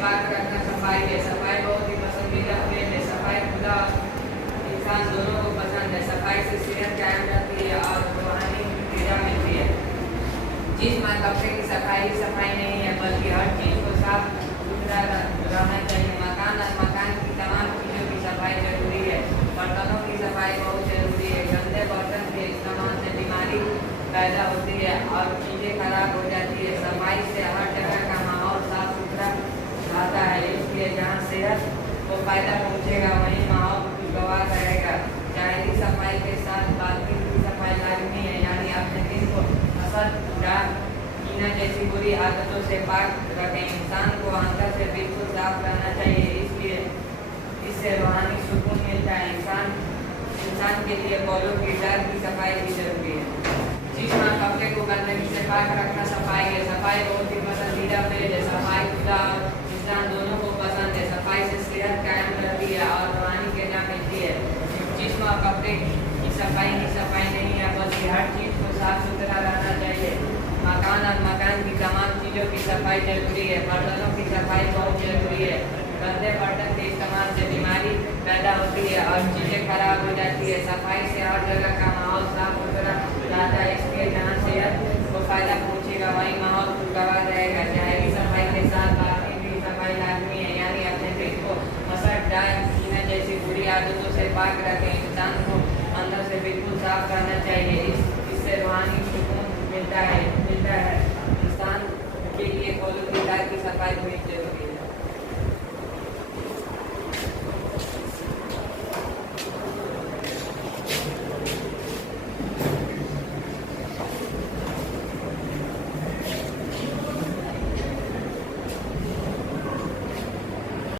पाक रखना सफाई है। सफाई बहुत ही पसंदीदा पेड़ है। सफाई खुदा इंसान दोनों को पसंद है। सफाई से सेहत कायम रहती है और रूहानी ऊर्जा मिलती है। जिस्म और कपड़े की सफाई सफाई नहीं है, बल्कि हर चीज़ को साफ सुथरा रहना चाहिए। मकान और मकान की तमाम चीज़ों की सफाई जरूरी है। बर्तनों की सफाई बहुत जरूरी है। गंदे बर्तन के इस्तेमाल से बीमारी पैदा होती है और चीज़ें खराब हो जाती है। सफाई से हर जगह का माहौल साफ सुथरा रहता है, इसलिए जहाँ सेहत को फायदा पहुँचेगा वहीं माहौल खुशगवार रहेगा। जाहिरी सफाई के साथ बातचीत की सफाई लाजमी है, यानी अपने दिल को हसद, डर, कीना जैसी बुरी आदतों से पाक रखें। इंसान को अंदर से बिल्कुल साफ रहना चाहिए, इसलिए इससे रूहानी सुकून मिलता है। इंसान के लिए कौलों की डर की सफाई भी जरूरी है। जिस्म और कपड़े को गंदगी से पाक रखना सफाई है। सफाई बहुत ही पसंदीदा पेड़ है। सफाई खुदा और इंसान दोनों को पसंद है। सफाई से सेहत कायम रहती है और रूहानी ऊर्जा मिलती है। जिस्म और कपड़े की सफाई नहीं है, बल्कि हर चीज़ को साफ सुथरा रहना चाहिए। मकान और मकान की तमाम चीज़ों की सफाई जरूरी है। बर्तनों की सफाई बहुत जरूरी है। गंदे बर्तन के इस्तेमाल से बीमारी पैदा होती है और चीज़ें खराब हो जाती है। सफाई से हर जगह का माहौल साफ सुथरा रहता है, इसलिए जहाँ सेहत को फायदा पहुँचेगा वहीं माहौल खुशगवार रहेगा। जाहिरी सफाई के साथ बाकी भी सफाई लाजमी है, यानी अपने दिल को हसद, डर, कीना जैसी बुरी आदतों से पाक रखें। इंसान को अंदर से बिल्कुल साफ रहना चाहिए, इससे रूहानी सुकून मिलता है। इंसान के लिए कौलों की सफाई भी जरूरी है।